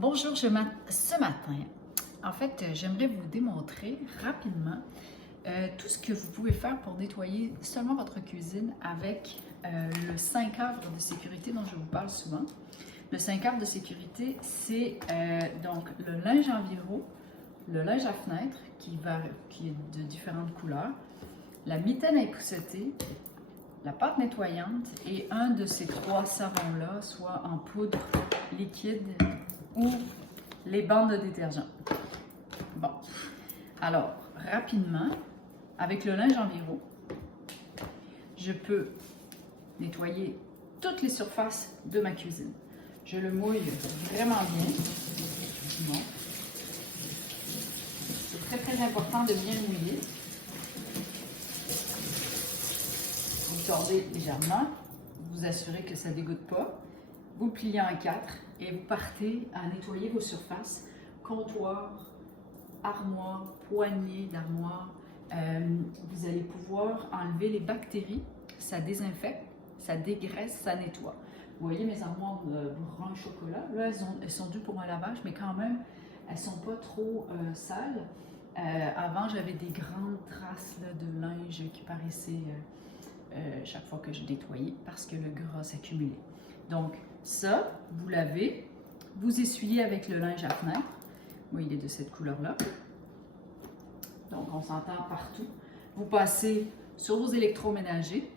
Bonjour, ce matin, en fait, j'aimerais vous démontrer rapidement tout ce que vous pouvez faire pour nettoyer seulement votre cuisine avec le 5 havres de sécurité dont je vous parle souvent. Le 5 havres de sécurité, c'est donc le linge environ, le linge à fenêtre qui est de différentes couleurs, la mitaine à épousseter, la pâte nettoyante et un de ces trois savons-là, soit en poudre liquide ou les bandes de détergent. Bon, alors, rapidement, avec le linge environ, je peux nettoyer toutes les surfaces de ma cuisine. Je le mouille vraiment bien. Bon. C'est très important de bien mouiller. Vous tordez légèrement, vous assurez que ça ne dégoûte pas. Vous le pliez en quatre et vous partez à nettoyer vos surfaces, comptoir, armoire, poignée d'armoire. Vous allez pouvoir enlever les bactéries, ça désinfecte, ça dégraisse, ça nettoie. Vous voyez mes armoires brun chocolat, là elles sont dues pour un lavage, mais quand même, elles ne sont pas trop sales. Avant, j'avais des grandes traces là, de linge qui paraissaient chaque fois que je nettoyais parce que le gras s'accumulait. Donc, ça, vous lavez, vous essuyez avec le linge à fenêtre. Moi, il est de cette couleur-là. Donc, on s'entend partout. Vous passez sur vos électroménagers.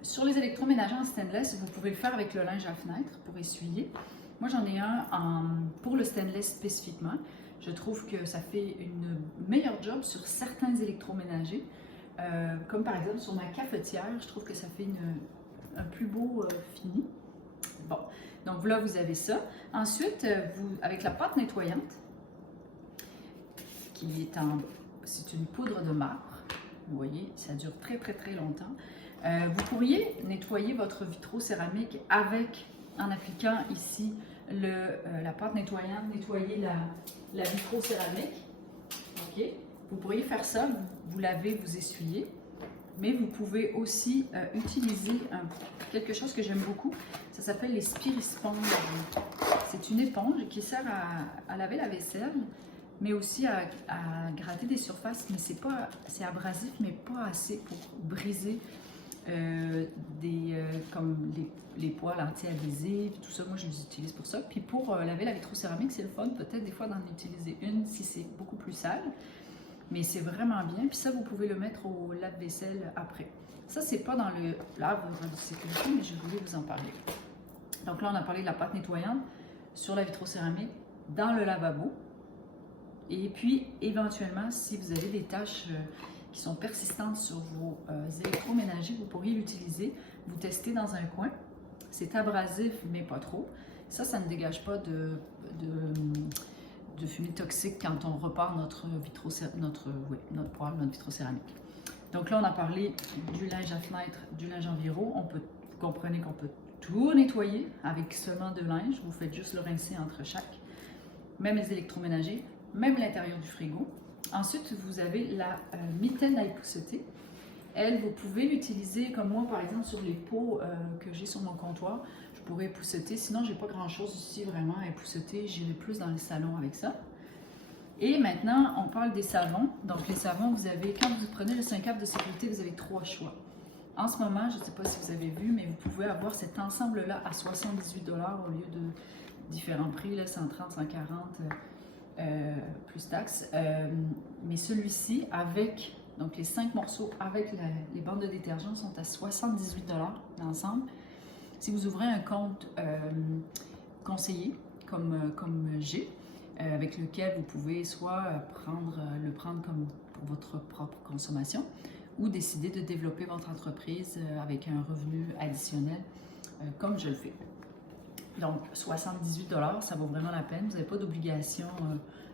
Sur les électroménagers en stainless, vous pouvez le faire avec le linge à fenêtre pour essuyer. Moi, j'en ai un pour le stainless spécifiquement. Je trouve que ça fait une meilleure job sur certains électroménagers. Comme par exemple sur ma cafetière, je trouve que ça fait un plus beau fini. Bon, donc là vous avez ça. Ensuite, avec la pâte nettoyante, qui est c'est une poudre de marbre. Vous voyez, ça dure très longtemps. Vous pourriez nettoyer votre vitrocéramique en appliquant ici la pâte nettoyante, nettoyer la vitrocéramique. OK? Vous pourriez faire ça, vous lavez, vous essuyez, mais vous pouvez aussi utiliser quelque chose que j'aime beaucoup. Ça s'appelle les Spirisponges. C'est une éponge qui sert à laver la vaisselle, mais aussi à gratter des surfaces. Mais c'est abrasif, mais pas assez pour briser comme les poils anti-adhésifs, tout ça. Moi, je les utilise pour ça. Puis pour laver la vitrocéramique, c'est le fun, peut-être des fois d'en utiliser une si c'est beaucoup plus sale. Mais c'est vraiment bien. Puis ça, vous pouvez le mettre au lave-vaisselle après. Ça, c'est pas dans le lave de sécurité, mais je voulais vous en parler. Donc là, on a parlé de la pâte nettoyante sur la vitrocéramique, dans le lavabo. Et puis, éventuellement, si vous avez des taches qui sont persistantes sur vos électroménagers, vous pourriez l'utiliser. Vous testez dans un coin. C'est abrasif, mais pas trop. Ça ne dégage pas de fumée toxique quand on repart notre poêle, notre vitrocéramique. Donc là, on a parlé du linge à fenêtre, du linge environ. Vous comprenez qu'on peut tout nettoyer avec seulement deux linges. Vous faites juste le rincer entre chaque. Même les électroménagers, même l'intérieur du frigo. Ensuite, vous avez la mitaine à épousseter. Elle, vous pouvez l'utiliser comme moi, par exemple, sur les pots que j'ai sur mon comptoir. Je pourrais épousseter. Sinon, j'ai pas grand-chose ici vraiment à épousseter. J'irai plus dans les salons avec ça. Et maintenant, on parle des savons. Donc, les savons, quand vous prenez le 5 havres de sécurité, vous avez trois choix. En ce moment, je ne sais pas si vous avez vu, mais vous pouvez avoir cet ensemble-là à 78 $ au lieu de différents prix, là, 130, 140, plus taxes. Mais celui-ci, donc les 5 morceaux avec les bandes de détergent sont à 78 $ l'ensemble. Si vous ouvrez un compte conseillé, comme j'ai, avec lequel vous pouvez soit le prendre comme pour votre propre consommation ou décider de développer votre entreprise avec un revenu additionnel, comme je le fais. Donc, 78 $, ça vaut vraiment la peine. Vous n'avez pas d'obligation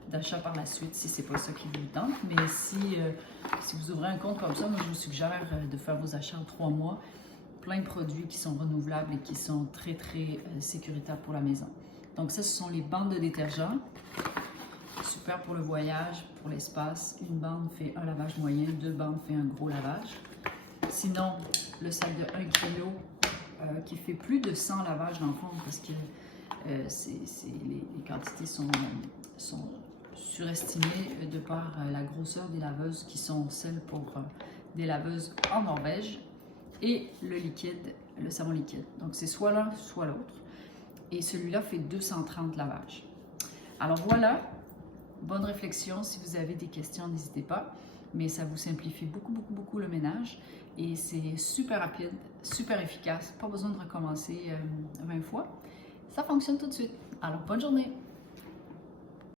d'achat par la suite si ce n'est pas ça qui vous tente. Mais si vous ouvrez un compte comme ça, moi, je vous suggère de faire vos achats en 3 mois. Plein de produits qui sont renouvelables et qui sont très sécuritaires pour la maison. Donc ça, ce sont les bandes de détergent. Super pour le voyage, pour l'espace. Une bande fait un lavage moyen, 2 bandes fait un gros lavage. Sinon, le sac de 1 kg qui fait plus de 100 lavages dans le fond parce que Les quantités sont surestimées de par la grosseur des laveuses qui sont celles pour des laveuses en Norvège et le liquide, le savon liquide. Donc c'est soit l'un, soit l'autre. Et celui-là fait 230 lavages. Alors voilà, bonne réflexion. Si vous avez des questions, n'hésitez pas. Mais ça vous simplifie beaucoup le ménage. Et c'est super rapide, super efficace. Pas besoin de recommencer 20 fois. Ça fonctionne tout de suite. Alors bonne journée!